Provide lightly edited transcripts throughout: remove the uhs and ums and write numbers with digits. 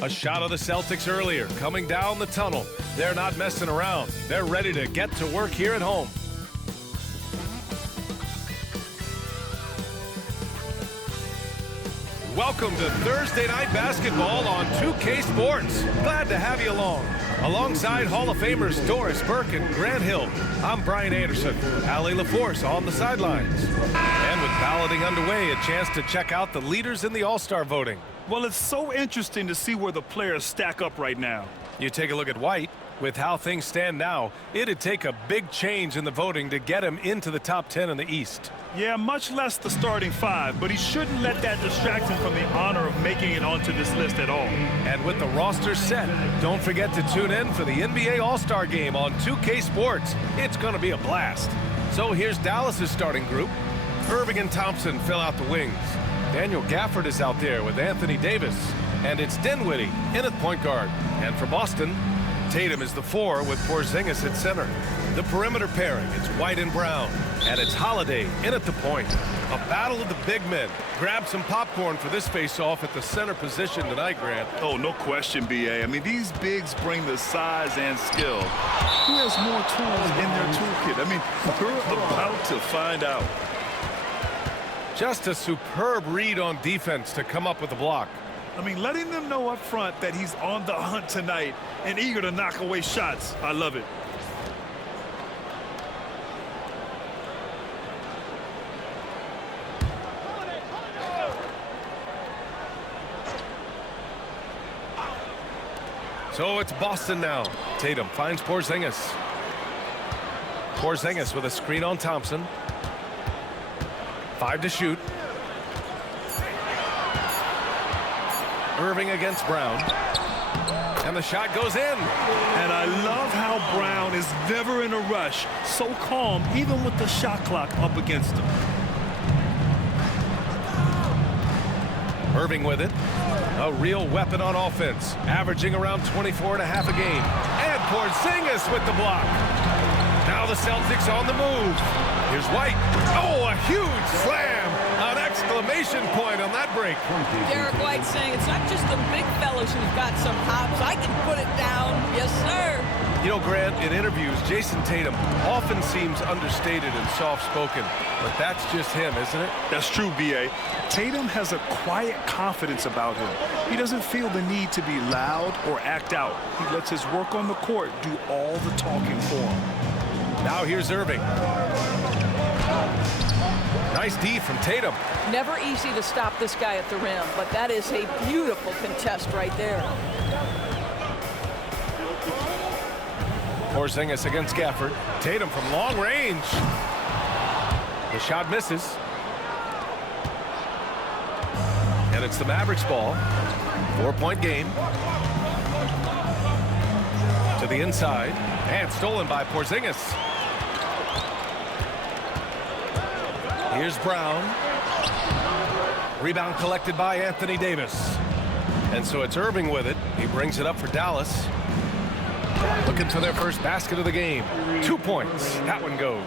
A shot of the Celtics earlier, coming down the tunnel. They're not messing around. They're ready to get to work here at home. Welcome to Thursday Night Basketball on 2K Sports. Glad to have you along. Alongside Hall of Famers Doris Burke and Grant Hill, I'm Brian Anderson. Allie LaForce on the sidelines. And with balloting underway, a chance to check out the leaders in the All-Star voting. Well, it's so interesting to see where the players stack up right now. You take a look at White. With how things stand now, it'd take a big change in the voting to get him into the top 10 in the East. Yeah, much less the starting five, but he shouldn't let that distract him from the honor of making it onto this list at all. And with the roster set, don't forget to tune in for the NBA All-Star Game on 2K Sports. It's going to be a blast. So here's Dallas's starting group. Irving and Thompson fill out the wings. Daniel Gafford is out there with Anthony Davis. And it's Dinwiddie in at point guard. And for Boston, Tatum is the 4 with Porzingis at center. The perimeter pairing, it's White and Brown. And it's Holiday in at the point. A battle of the big men. Grab some popcorn for this face-off at the center position tonight, Grant. Oh, no question, B.A. I mean, these bigs bring the size and skill. Who has more tools in their toolkit? I mean, we're about to find out. Just a superb read on defense to come up with a block. I mean, letting them know up front that he's on the hunt tonight and eager to knock away shots. I love it. So it's Boston now. Tatum finds Porzingis. Porzingis with a screen on Thompson. 5 to shoot. Irving against Brown. And the shot goes in. And I love how Brown is never in a rush. So calm, even with the shot clock up against him. Irving with it. A real weapon on offense. Averaging around 24.5 a game. And Porzingis with the block. Now the Celtics on the move. Here's White. Oh, a huge slam. An exclamation point on that break. Derek White saying it's not just the big fellas who've got some hops. I can put it down. Yes, sir. You know, Grant, in interviews, Jason Tatum often seems understated and soft-spoken. But that's just him, isn't it? That's true, B.A. Tatum has a quiet confidence about him. He doesn't feel the need to be loud or act out. He lets his work on the court do all the talking for him. Now here's Irving. Nice D from Tatum. Never easy to stop this guy at the rim, but that is a beautiful contest right there. Porzingis against Gafford. Tatum from long range. The shot misses. And it's the Mavericks ball. 4-point game. To the inside. And stolen by Porzingis. Here's Brown. Rebound collected by Anthony Davis. And so it's Irving with it. He brings it up for Dallas. Looking for their first basket of the game. 2 points. That one goes.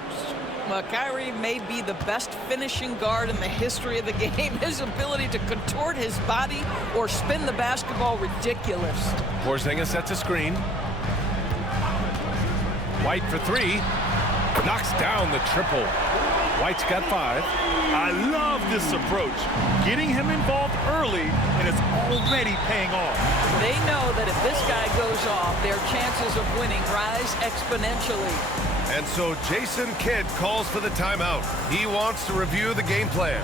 Well, Kyrie may be the best finishing guard in the history of the game. His ability to contort his body or spin the basketball, ridiculous. Porzingis sets a screen. White for 3. Knocks down the triple. White's got 5. I love this approach. Getting him involved early, and it's already paying off. They know that if this guy goes off, their chances of winning rise exponentially. And so Jason Kidd calls for the timeout. He wants to review the game plan.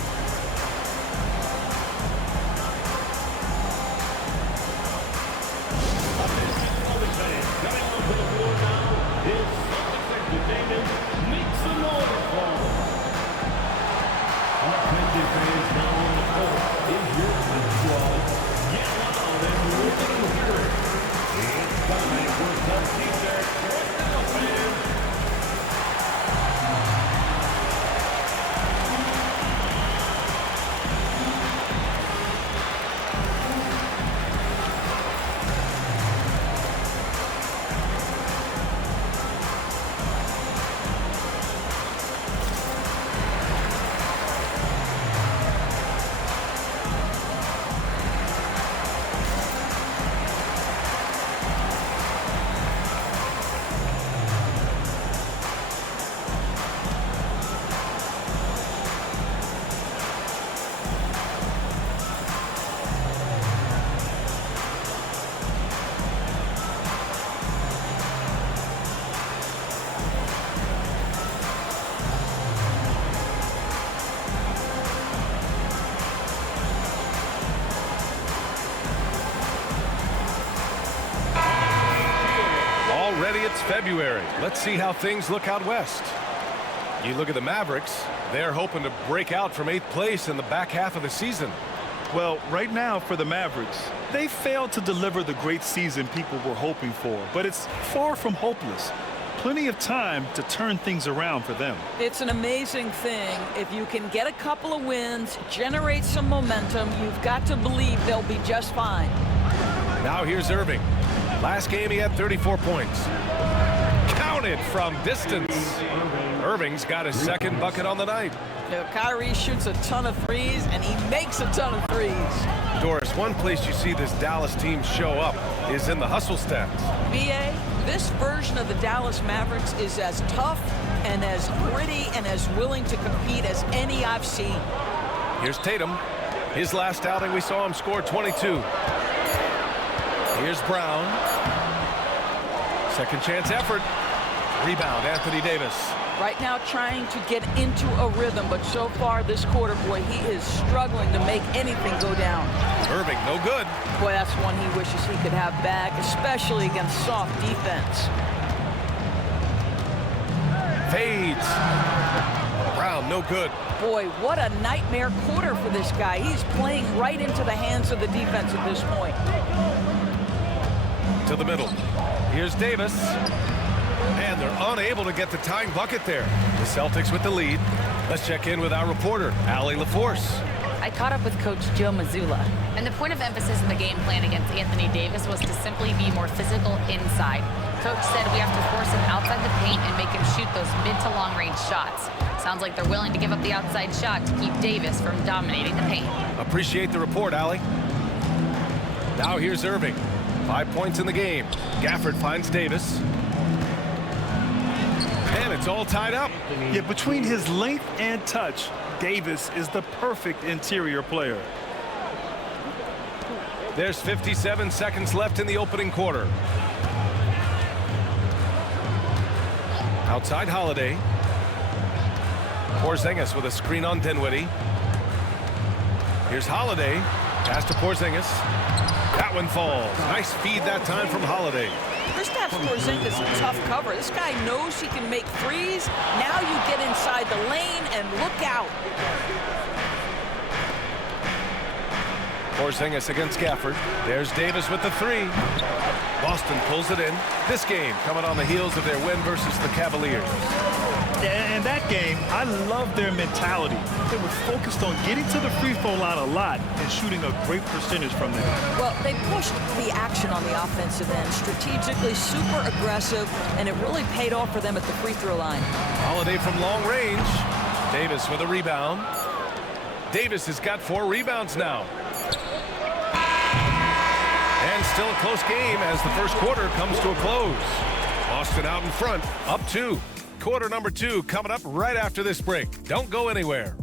it's February. Let's see how things look out west. You look at the Mavericks. They're hoping to break out from 8th place in the back half of the season. Well, right now for the Mavericks, they failed to deliver the great season people were hoping for, but it's far from hopeless. Plenty of time to turn things around for them. It's an amazing thing. If you can get a couple of wins, generate some momentum, you've got to believe they'll be just fine. Now here's Irving. Last game he had 34 points. Counted from distance. Irving's got his second bucket on the night. Kyrie shoots a ton of threes, and he makes a ton of threes. Doris, one place you see this Dallas team show up is in the hustle stats. B.A., this version of the Dallas Mavericks is as tough and as gritty and as willing to compete as any I've seen. Here's Tatum. His last outing, we saw him score 22. Here's Brown. Second chance effort. Rebound, Anthony Davis. Right now trying to get into a rhythm, but so far this quarter, boy, he is struggling to make anything go down. Irving, no good. Boy, that's one he wishes he could have back, especially against soft defense. Fades. Brown, no good. Boy, what a nightmare quarter for this guy. He's playing right into the hands of the defense at this point. To the middle. Here's Davis. And they're unable to get the tying bucket there. The Celtics with the lead. Let's check in with our reporter, Allie LaForce. I caught up with Coach Joe Mazzulla, and the point of emphasis in the game plan against Anthony Davis was to simply be more physical inside. Coach said we have to force him outside the paint and make him shoot those mid to long range shots. Sounds like they're willing to give up the outside shot to keep Davis from dominating the paint. Appreciate the report, Allie. Now here's Irving. 5 points in the game. Gafford finds Davis. And it's all tied up. Yeah, between his length and touch, Davis is the perfect interior player. There's 57 seconds left in the opening quarter. Outside Holiday. Porzingis with a screen on Dinwiddie. Here's Holiday. Pass to Porzingis. That one falls. Nice feed that time from Holiday. Kristaps Porzingis a tough cover. This guy knows he can make threes. Now you get inside the lane and look out. Porzingis against Gafford. There's Davis with the three. Boston pulls it in. This game coming on the heels of their win versus the Cavaliers. And that game, I love their mentality. They were focused on getting to the free throw line a lot and shooting a great percentage from there. Well, they pushed the action on the offensive end, strategically super aggressive, and it really paid off for them at the free throw line. Holiday from long range. Davis with a rebound. Davis has got 4 rebounds now. And still a close game as the first quarter comes to a close. Boston out in front, up 2. Quarter number 2 coming up right after this break. Don't go anywhere.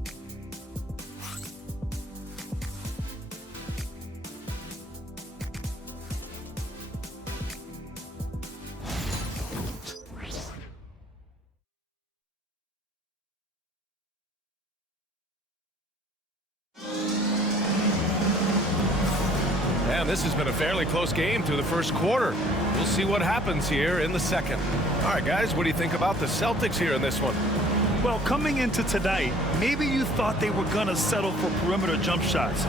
And this has been a fairly close game through the first quarter. We'll see what happens here in the second. All right, guys, what do you think about the Celtics here in this one? Well, coming into tonight, maybe you thought they were going to settle for perimeter jump shots.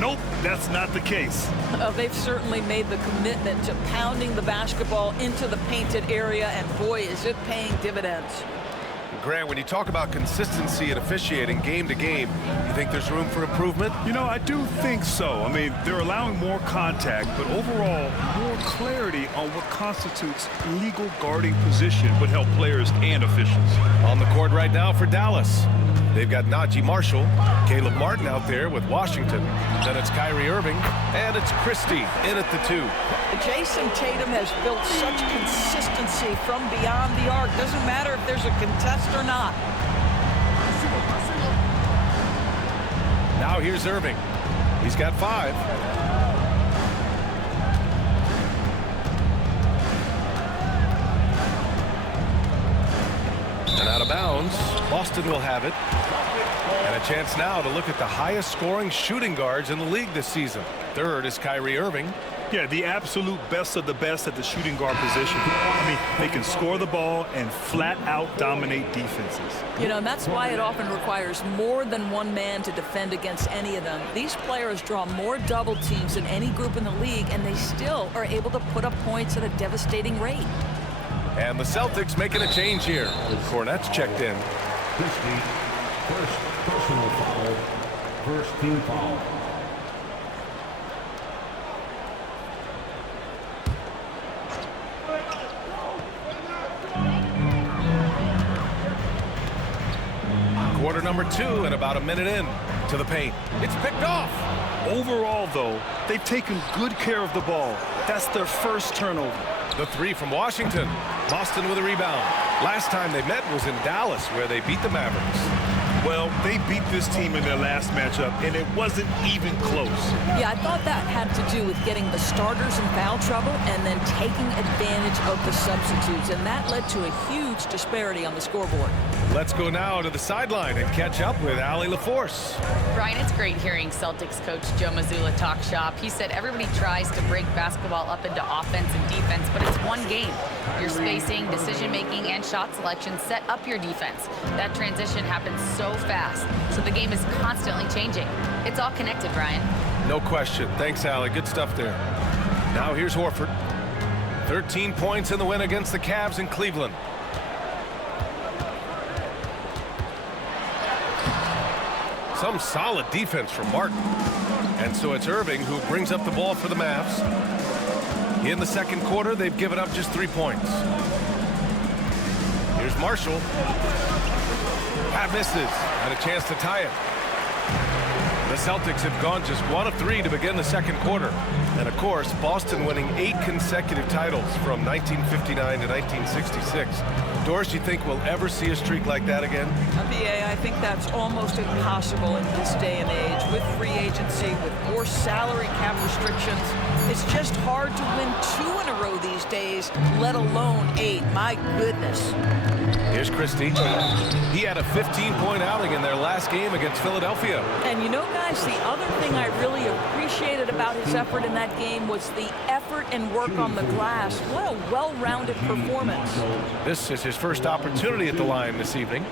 Nope, that's not the case. They've certainly made the commitment to pounding the basketball into the painted area, and boy, is it paying dividends. Grant, when you talk about consistency and officiating game to game, you think there's room for improvement? You know, I do think so. I mean, they're allowing more contact, but overall, more clarity on what constitutes legal guarding position would help players and officials. On the court right now for Dallas. They've got Najee Marshall, Caleb Martin out there with Washington. Then it's Kyrie Irving, and it's Christie in at the 2. Jason Tatum has built such consistency from beyond the arc. Doesn't matter if there's a contest or not. Now here's Irving. He's got 5. And out of bounds, Boston will have it. And a chance now to look at the highest scoring shooting guards in the league this season. Third is Kyrie Irving. Yeah, the absolute best of the best at the shooting guard position. I mean, they can score the ball and flat out dominate defenses. You know, and that's why it often requires more than one man to defend against any of them. These players draw more double teams than any group in the league, and they still are able to put up points at a devastating rate. And the Celtics making a change here. Cornette's checked in. First personal foul, first team foul. Quarter number 2 and about a minute in to the paint. It's picked off. Overall, though, they've taken good care of the ball. That's their first turnover. The 3 from Washington. Boston with a rebound. Last time they met was in Dallas, where they beat the Mavericks. Well, they beat this team in their last matchup, and it wasn't even close. Yeah, I thought that had to do with getting the starters in foul trouble and then taking advantage of the substitutes, and that led to a huge disparity on the scoreboard. Let's go now to the sideline and catch up with Allie LaForce. Brian, it's great hearing Celtics coach Joe Mazzulla talk shop. He said everybody tries to break basketball up into offense and defense, but it's one game. Your spacing, decision-making, and shot selection set up your defense. That transition happens so fast, so the game is constantly changing. It's all connected, Brian. No question. Thanks, Allie. Good stuff there. Now here's Horford. 13 points in the win against the Cavs in Cleveland. Some solid defense from Martin. And so it's Irving who brings up the ball for the Mavs. In the second quarter, they've given up just 3 points. Here's Marshall. Pat misses. And a chance to tie it. The Celtics have gone just 1 of 3 to begin the second quarter. And of course, Boston winning 8 consecutive titles from 1959 to 1966. Doris, you think we'll ever see a streak like that again? BA, I think that's almost impossible in this day and age. With free agency, with more salary cap restrictions, it's just hard to win 2 in a row these days, let alone 8. My goodness. Here's Christie. He had a 15-point outing in their last game against Philadelphia. And you know, guys, the other thing I really appreciated about his effort in that game was the effort and work on the glass. What a well-rounded performance. This is his first opportunity at the line this evening.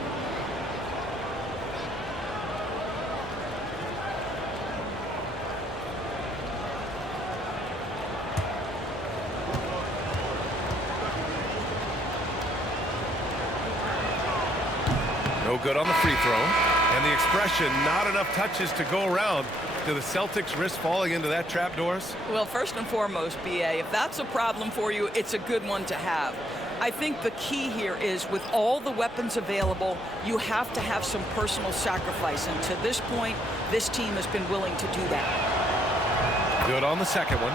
No good on the free throw. And the expression, not enough touches to go around. Do the Celtics risk falling into that trap, Doris? Well, first and foremost, BA, if that's a problem for you, it's a good one to have. I think the key here is with all the weapons available, you have to have some personal sacrifice. And to this point, this team has been willing to do that. Good on the second one.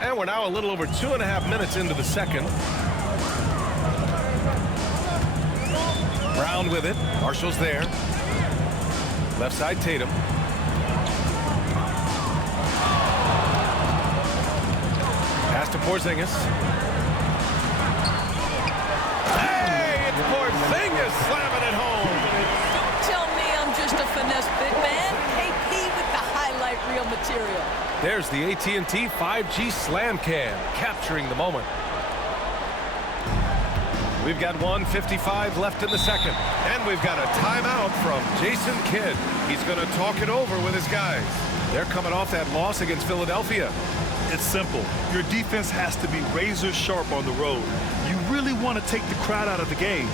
And we're now a little over 2.5 minutes into the second. Brown with it. Marshall's there. Left side, Tatum. Pass to Porzingis. Hey, it's Porzingis slamming it home. Don't tell me I'm just a finesse big man. KP with the highlight reel material. There's the AT&T 5G Slam Cam, capturing the moment. We've got 1:55 left in the second. And we've got a timeout from Jason Kidd. He's going to talk it over with his guys. They're coming off that loss against Philadelphia. It's simple. Your defense has to be razor sharp on the road. You really want to take the crowd out of the game.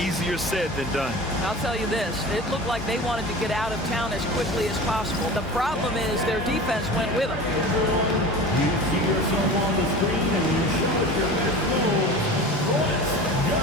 Easier said than done. I'll tell you this, it looked like they wanted to get out of town as quickly as possible. The problem is their defense went with them. You see yourself on the screen and you show us your next move. Let's go.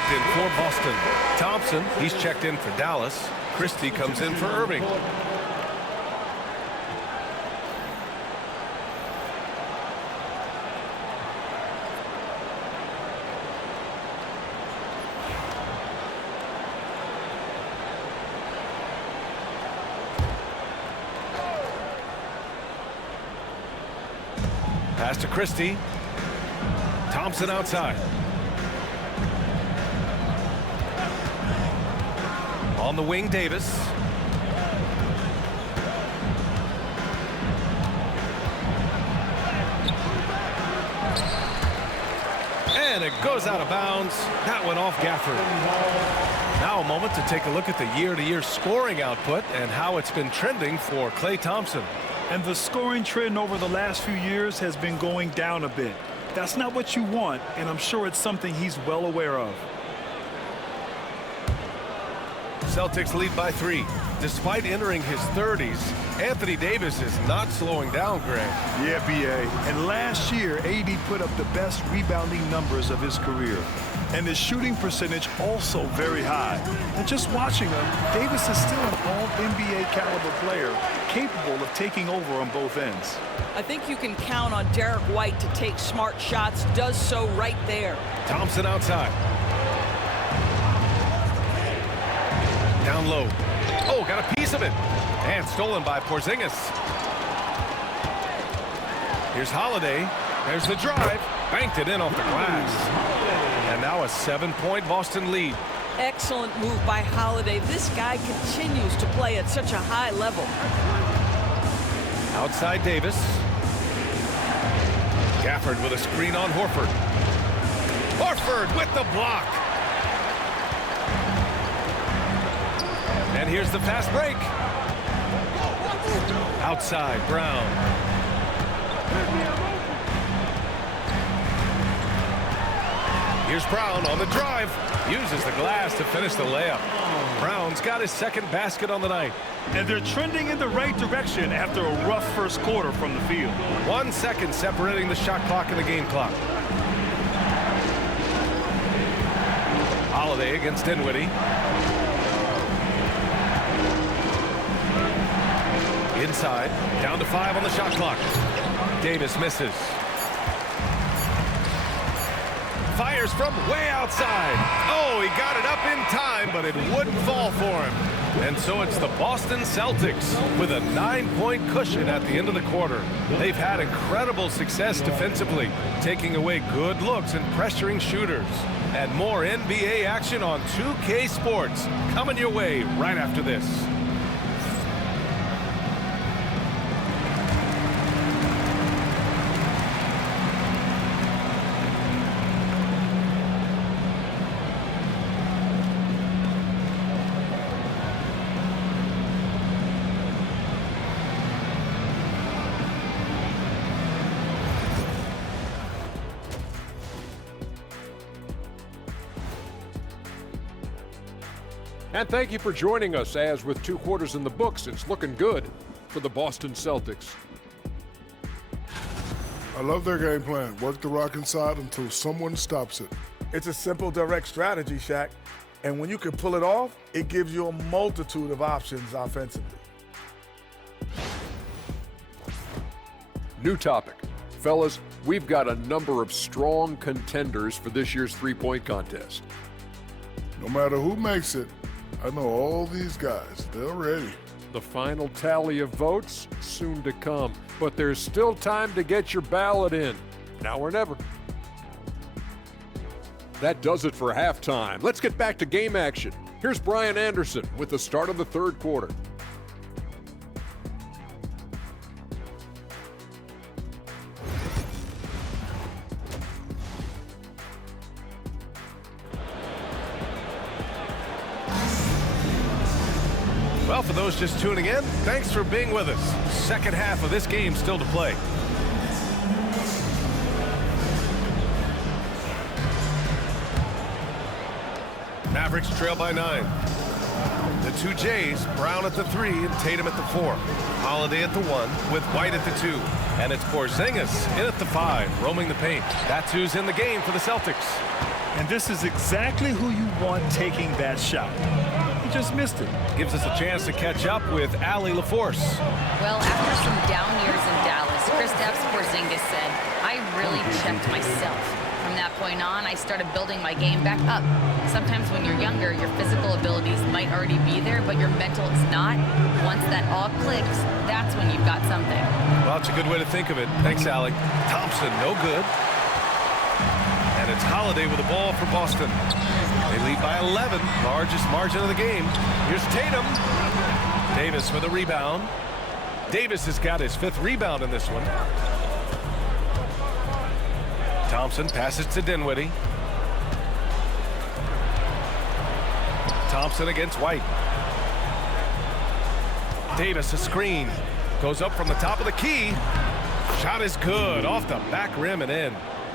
checked in for Boston. Thompson, he's checked in for Dallas. Christie comes in for Irving. Pass to Christie. Thompson outside. On the wing, Davis. And it goes out of bounds. That went off Gafford. Now a moment to take a look at the year-to-year scoring output and how it's been trending for Klay Thompson. And the scoring trend over the last few years has been going down a bit. That's not what you want, and I'm sure it's something he's well aware of. Celtics lead by 3. Despite entering his 30s, Anthony Davis is not slowing down, Greg. Yeah, B.A. And last year, AD put up the best rebounding numbers of his career. And his shooting percentage also very high. And just watching him, Davis is still an all-NBA caliber player, capable of taking over on both ends. I think you can count on Derek White to take smart shots, does so right there. Thompson outside. Down low. Oh, got a piece of it. And stolen by Porzingis. Here's Holiday. There's the drive. Banked it in off the glass. And now a 7-point Boston lead. Excellent move by Holiday. This guy continues to play at such a high level. Outside Davis. Gafford with a screen on Horford. Horford with the block. And here's the fast break. Outside Brown. Here's Brown on the drive. Uses the glass to finish the layup. Brown's got his second basket on the night. And they're trending in the right direction after a rough first quarter from the field. 1 second separating the shot clock and the game clock. Holiday against Dinwiddie. Inside, down to 5 on the shot clock. Davis misses. Fires from way outside. Oh, he got it up in time, but it wouldn't fall for him. And so it's the Boston Celtics with a 9-point cushion at the end of the quarter. They've had incredible success defensively, taking away good looks and pressuring shooters. And more NBA action on 2K Sports coming your way right after this. And thank you for joining us, as with 2 quarters in the books, it's looking good for the Boston Celtics. I love their game plan. Work the rock inside until someone stops it. It's a simple, direct strategy, Shaq. And when you can pull it off, it gives you a multitude of options offensively. New topic. Fellas, we've got a number of strong contenders for this year's three-point contest. No matter who makes it, I know all these guys. They're ready. The final tally of votes soon to come, but there's still time to get your ballot in. Now or never. That does it for halftime. Let's get back to game action. Here's Brian Anderson with the start of the third quarter. Well, for those just tuning in, thanks for being with us. Second half of this game still to play. Mavericks trail by 9. The two Jays, Brown at the 3 and Tatum at the 4. Holiday at the 1 with White at the 2. And it's Porzingis in at the 5, roaming the paint. That's who's in the game for the Celtics. And this is exactly who you want taking that shot. He just missed it. Gives us a chance to catch up with Allie LaForce. Well, after some down years in Dallas, Kristaps Porzingis said, I really checked myself. From that point on, I started building my game back up. Sometimes when you're younger, your physical abilities might already be there, but your mental is not. Once that all clicks, that's when you've got something. Well, it's a good way to think of it. Thanks, Allie. Thompson, no good. And it's Holiday with the ball for Boston. They lead by 11, largest margin of the game. Here's Tatum. Davis with a rebound. Davis has got his 5th rebound in this one. Thompson passes to Dinwiddie. Thompson against White. Davis a screen. Goes up from the top of the key. Shot is good. Off the back rim and in.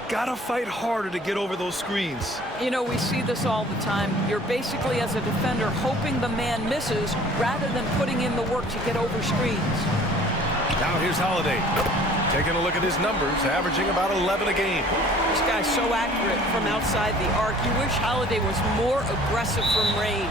Gotta fight harder to get over those screens. You know, we see this all the time. You're basically, as a defender, hoping the man misses rather than putting in the work to get over screens. Now here's Holiday. Taking a look at his numbers, averaging about 11 a game. This guy's so accurate from outside the arc. You wish Holiday was more aggressive from range.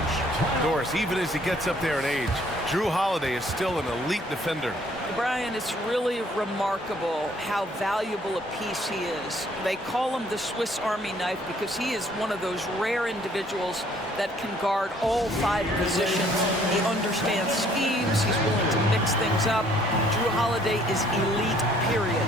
Doris, even as he gets up there in age, Drew Holiday is still an elite defender. Brian, it's really remarkable how valuable a piece he is. They call him the Swiss Army knife because he is one of those rare individuals that can guard all 5 positions. He understands schemes. He's willing to mix things up. Drew Holiday is elite, period.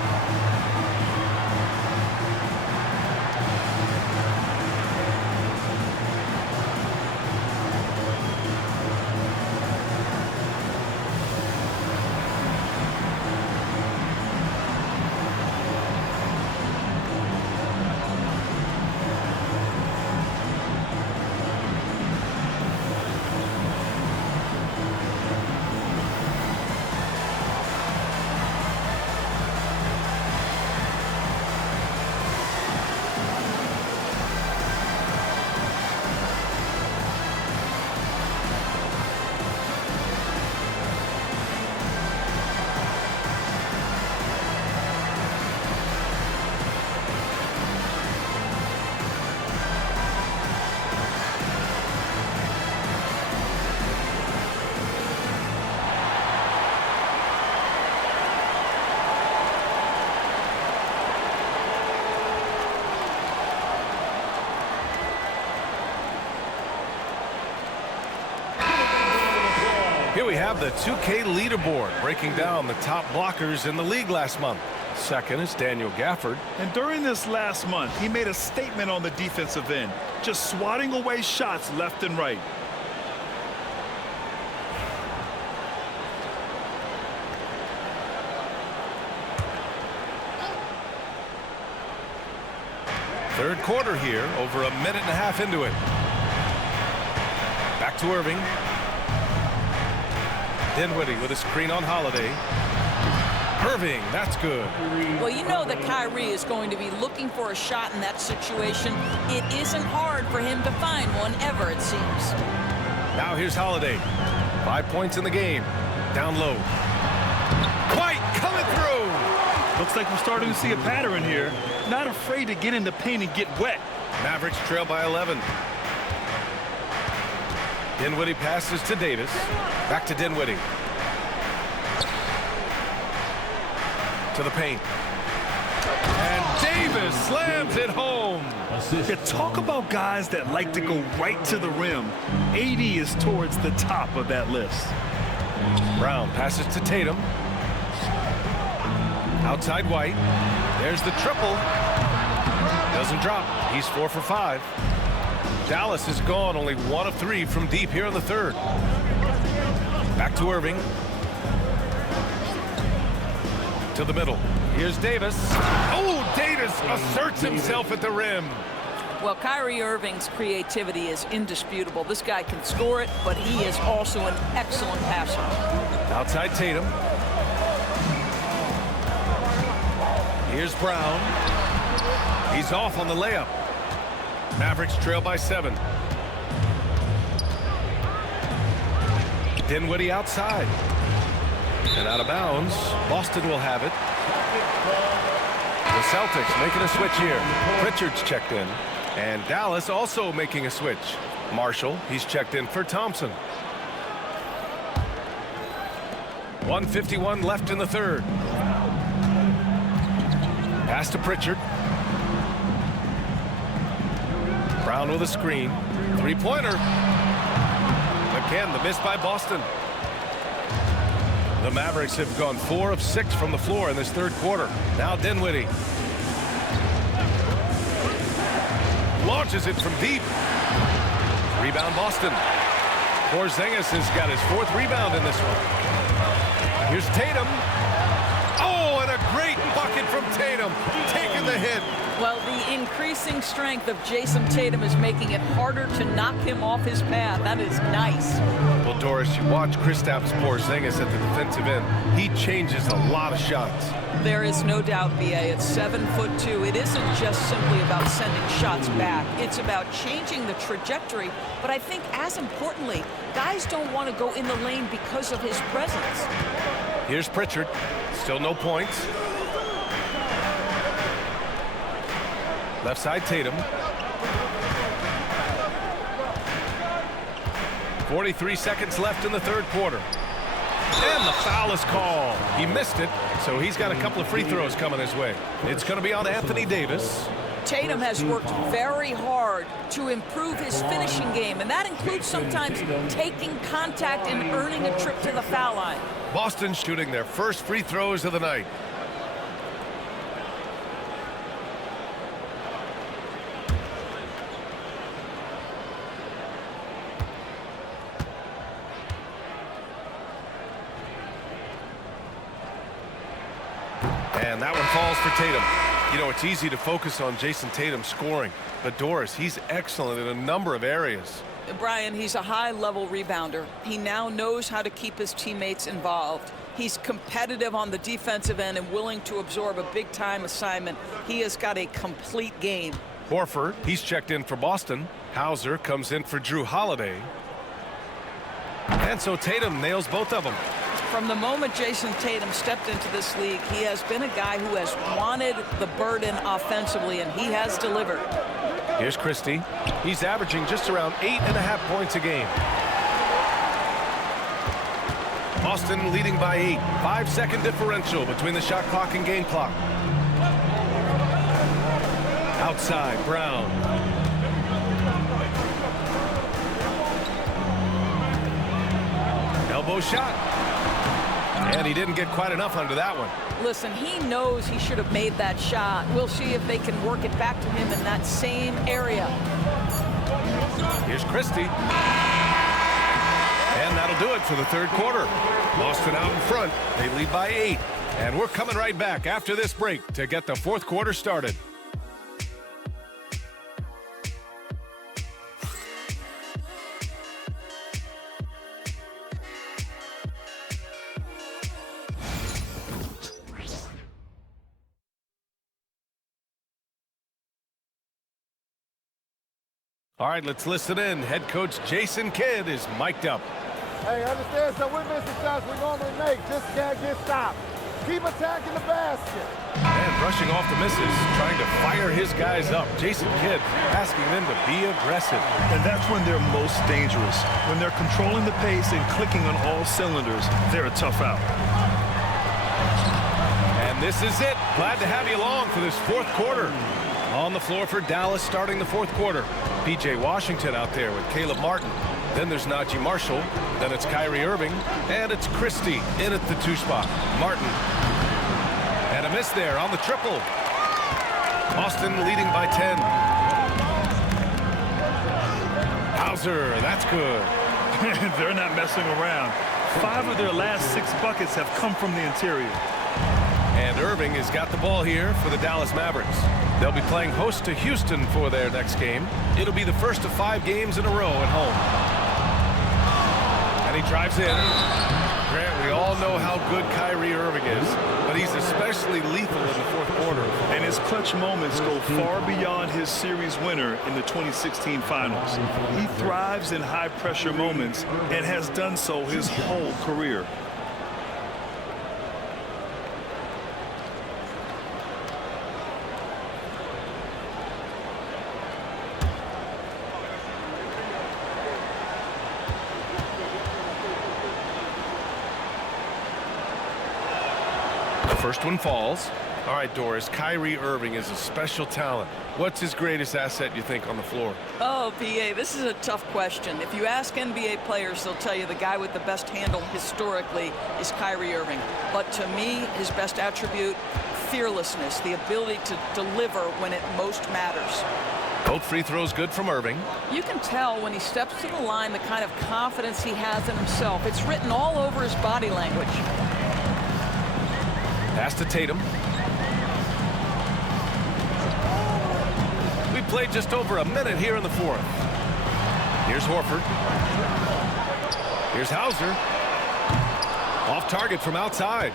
Here we have the 2K leaderboard breaking down the top blockers in the league last month. Second is Daniel Gafford. And during this last month, he made a statement on the defensive end, just swatting away shots left and right. Third quarter here, over a minute and a half into it. Back to Irving. Dinwiddie with a screen on Holiday. Irving, that's good. Well, you know that Kyrie is going to be looking for a shot in that situation. It isn't hard for him to find one ever, it seems. Now here's Holiday. 5 points in the game. Down low. White coming through. Looks like we're starting to see a pattern here. Not afraid to get in the paint and get wet. Mavericks trail by 11. Dinwiddie passes to Davis. Back to Dinwiddie. To the paint. And Davis slams it home. You talk about guys that like to go right to the rim. AD is towards the top of that list. Brown passes to Tatum. Outside White. There's the triple. Doesn't drop. He's 4 for 5. Dallas is gone, only 1 of 3 from deep here in the third. Back to Irving. To the middle. Here's Davis. Oh, Davis asserts himself at the rim. Well, Kyrie Irving's creativity is indisputable. This guy can score it, but he is also an excellent passer. Outside Tatum. Here's Brown. He's off on the layup. Mavericks trail by 7. Dinwiddie outside. And out of bounds. Boston will have it. The Celtics making a switch here. Pritchard's checked in. And Dallas also making a switch. Marshall, he's checked in for Thompson. 1:51 left in the third. Pass to Pritchard. Brown with a screen. Three-pointer. Again, the miss by Boston. The Mavericks have gone 4 of 6 from the floor in this third quarter. Now Dinwiddie. Launches it from deep. Rebound Boston. Porzingis has got his 4th rebound in this one. Here's Tatum. Oh, and a great bucket from Tatum. Taking the hit. Well, the increasing strength of Jason Tatum is making it harder to knock him off his path. That is nice. Well, Doris, you watch Kristaps Porzingis at the defensive end. He changes a lot of shots. There is no doubt, B.A. At 7'2", it isn't just simply about sending shots back. It's about changing the trajectory. But I think, as importantly, guys don't want to go in the lane because of his presence. Here's Pritchard. Still no points. Left side Tatum. 43 seconds left in the third quarter. And the foul is called. He missed it, so he's got a couple of free throws coming his way. It's going to be on Anthony Davis. Tatum has worked very hard to improve his finishing game, and that includes sometimes taking contact and earning a trip to the foul line. Boston shooting their first free throws of the night. And that one falls for Tatum. You know, it's easy to focus on Jason Tatum scoring, but Doris, he's excellent in a number of areas. Brian, he's a high-level rebounder. He now knows how to keep his teammates involved. He's competitive on the defensive end and willing to absorb a big-time assignment. He has got a complete game. Horford, he's checked in for Boston. Hauser comes in for Drew Holiday. And so Tatum nails both of them. From the moment Jason Tatum stepped into this league, he has been a guy who has wanted the burden offensively, and he has delivered. Here's Christie. He's averaging just around 8.5 points a game. Boston leading by 8. 5-second differential between the shot clock and game clock. Outside, Brown. Elbow shot. And he didn't get quite enough under that one. Listen, he knows he should have made that shot. We'll see if they can work it back to him in that same area. Here's Christie. And that'll do it for the third quarter. Boston out in front. They lead by 8. And we're coming right back after this break to get the fourth quarter started. All right, let's listen in. Head coach Jason Kidd is mic'd up. Hey, understand, so we're missing shots we normally make. Just can't get stopped. Keep attacking the basket. And brushing off the misses, trying to fire his guys up. Jason Kidd asking them to be aggressive. And that's when they're most dangerous. When they're controlling the pace and clicking on all cylinders, they're a tough out. And this is it. Glad to have you along for this fourth quarter. On the floor for Dallas starting the fourth quarter. P.J. Washington out there with Caleb Martin. Then there's Najee Marshall. Then it's Kyrie Irving. And it's Christie in at the 2 spot. Martin. And a miss there on the triple. Boston leading by 10. Hauser, that's good. They're not messing around. 5 of their last 6 buckets have come from the interior. And Irving has got the ball here for the Dallas Mavericks. They'll be playing host to Houston for their next game. It'll be the first of 5 games in a row at home. And he drives in. Grant, we all know how good Kyrie Irving is, but he's especially lethal in the fourth quarter. And his clutch moments go far beyond his series winner in the 2016 finals. He thrives in high-pressure moments and has done so his whole career. First one falls. All right, Doris, Kyrie Irving is a special talent. What's his greatest asset, you think, on the floor? Oh, PA, this is a tough question. If you ask NBA players, they'll tell you the guy with the best handle historically is Kyrie Irving. But to me, his best attribute, fearlessness, the ability to deliver when it most matters. Both free throws good from Irving. You can tell when he steps to the line the kind of confidence he has in himself. It's written all over his body language. Pass to Tatum. We played just over a minute here in the fourth. Here's Horford. Here's Hauser. Off target from outside.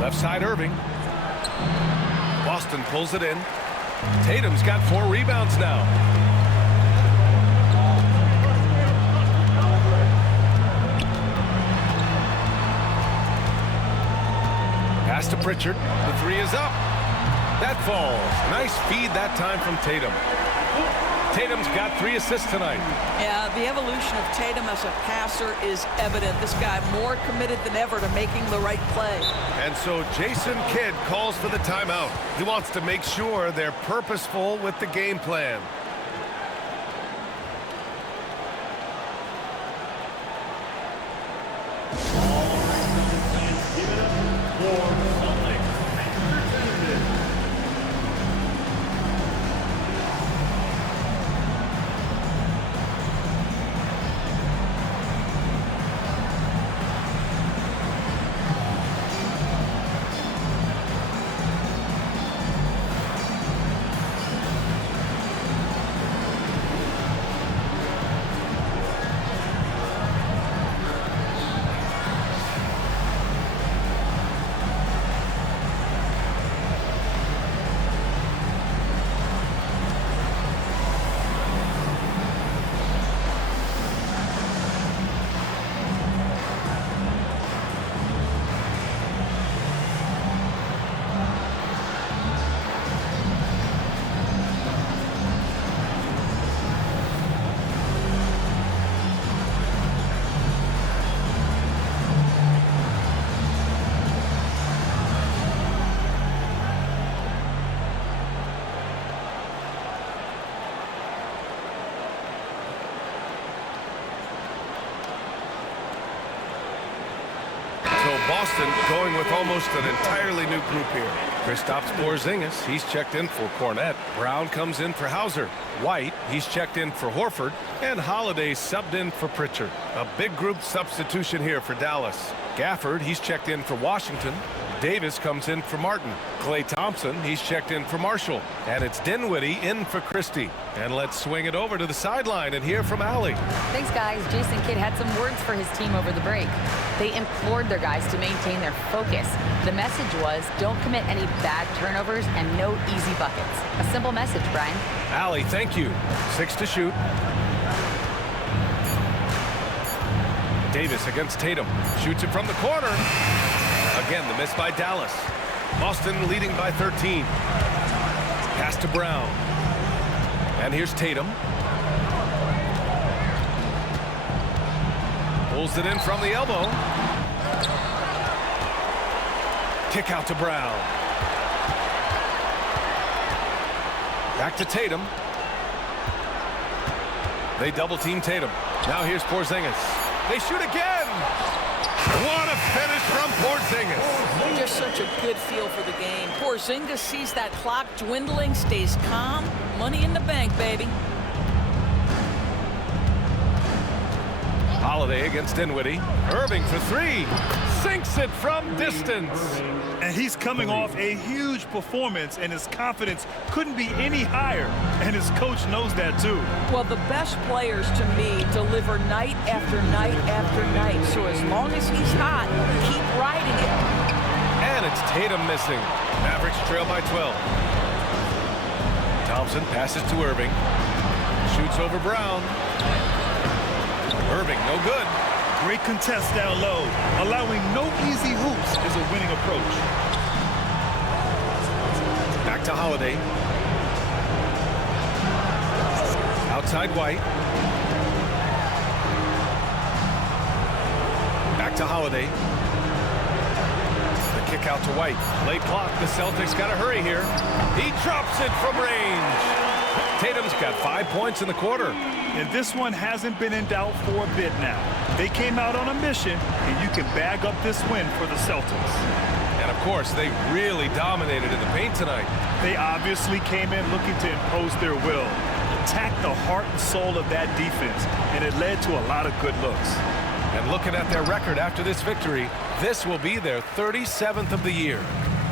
Left side Irving. Boston pulls it in. Tatum's got 4 rebounds now. Pass to Pritchard. The 3 is up. That falls. Nice feed that time from Tatum. Tatum's got 3 assists tonight. Yeah, the evolution of Tatum as a passer is evident. This guy more committed than ever to making the right play. And so Jason Kidd calls for the timeout. He wants to make sure they're purposeful with the game plan. Boston going with almost an entirely new group here. Kristaps Porzingis, he's checked in for Cornette. Brown comes in for Hauser. White, he's checked in for Horford. And Holiday subbed in for Pritchard. A big group substitution here for Dallas. Gafford, he's checked in for Washington. Davis comes in for Martin. Klay Thompson, he's checked in for Marshall. And it's Dinwiddie in for Christie. And let's swing it over to the sideline and hear from Allie. Thanks, guys. Jason Kidd had some words for his team over the break. They implored their guys to maintain their focus. The message was, don't commit any bad turnovers and no easy buckets. A simple message, Brian. Allie, thank you. 6 to shoot. Davis against Tatum. Shoots it from the corner. Again, the miss by Dallas. Boston leading by 13. Pass to Brown. And here's Tatum. Pulls it in from the elbow. Kick out to Brown. Back to Tatum. They double team Tatum. Now here's Porzingis. They shoot again. What a finish from Porzingis. Just such a good feel for the game. Porzingis sees that clock dwindling, stays calm. Money in the bank, baby. Holiday against Dinwiddie. Irving for 3. Sinks it from distance. And he's coming off a huge performance, and his confidence couldn't be any higher. And his coach knows that, too. Well, the best players, to me, deliver night after night after night. So as long as he's hot, keep riding it. And it's Tatum missing. Mavericks trail by 12. Thompson passes to Irving. Shoots over Brown. Irving, no good. Great contest down low. Allowing no easy hoops is a winning approach. Back to Holiday. Outside White. Back Back to Holiday. The kick out to White. Late clock. The Celtics got to hurry here. He drops it from range. Tatum's got 5 points in the quarter. And this one hasn't been in doubt for a bit now. They came out on a mission, and you can bag up this win for the Celtics. And, of course, they really dominated in the paint tonight. They obviously came in looking to impose their will, attack the heart and soul of that defense, and it led to a lot of good looks. And looking at their record after this victory, this will be their 37th of the year.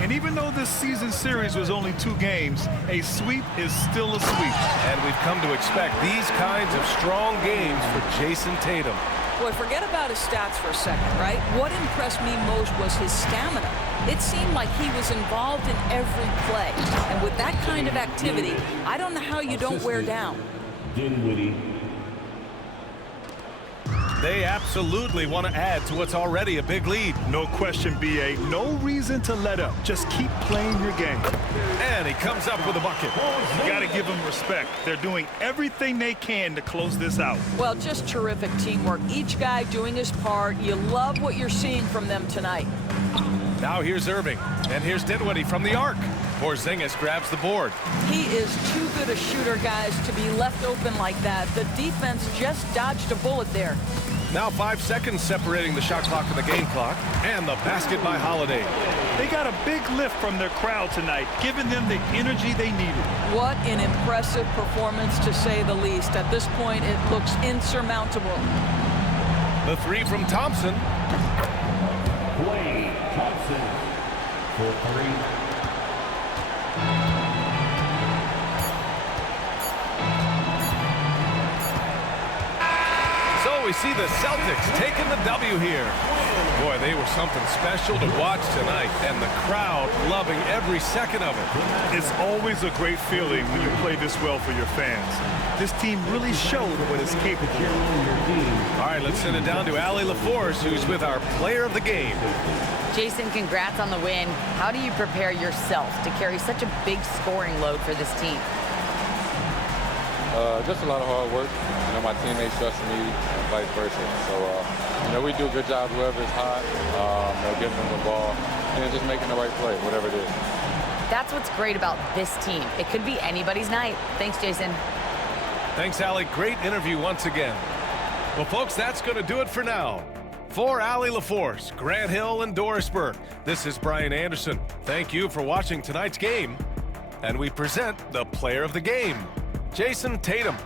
And even though this season series was only 2 games, a sweep is still a sweep. And we've come to expect these kinds of strong games for Jason Tatum. Boy, forget about his stats for a second, right? What impressed me most was his stamina. It seemed like he was involved in every play. And with that kind of activity, I don't know how you don't wear down. Dinwiddie. They absolutely want to add to what's already a big lead. No question, B.A. No reason to let up. Just keep playing your game. And he comes up with a bucket. You got to give them respect. They're doing everything they can to close this out. Well, just terrific teamwork. Each guy doing his part. You love what you're seeing from them tonight. Now here's Irving. And here's Dinwiddie from the arc. Porzingis grabs the board. He is too good a shooter, guys, to be left open like that. The defense just dodged a bullet there. Now 5 seconds separating the shot clock and the game clock. And the basket by Holiday. They got a big lift from their crowd tonight, giving them the energy they needed. What an impressive performance, to say the least. At this point, it looks insurmountable. The 3 from Thompson. Klay Thompson for 3. We see the Celtics taking the W here. Boy, they were something special to watch tonight, and the crowd loving every second of it. It's always a great feeling when you play this well for your fans. This team really showed what it's capable of. All right, let's send it down to Allie LaForce, who's with our player of the game. Jason, congrats on the win. How do you prepare yourself to carry such a big scoring load for this team? Just a lot of hard work. You know, my teammates trust me and vice versa. So, you know, we do a good job whoever's hot, giving them the ball, and just making the right play, whatever it is. That's what's great about this team. It could be anybody's night. Thanks, Jason. Thanks, Allie. Great interview once again. Well, folks, that's going to do it for now. For Allie LaForce, Grant Hill, and Doris Burke, this is Brian Anderson. Thank you for watching tonight's game. And we present the player of the game, Jason Tatum.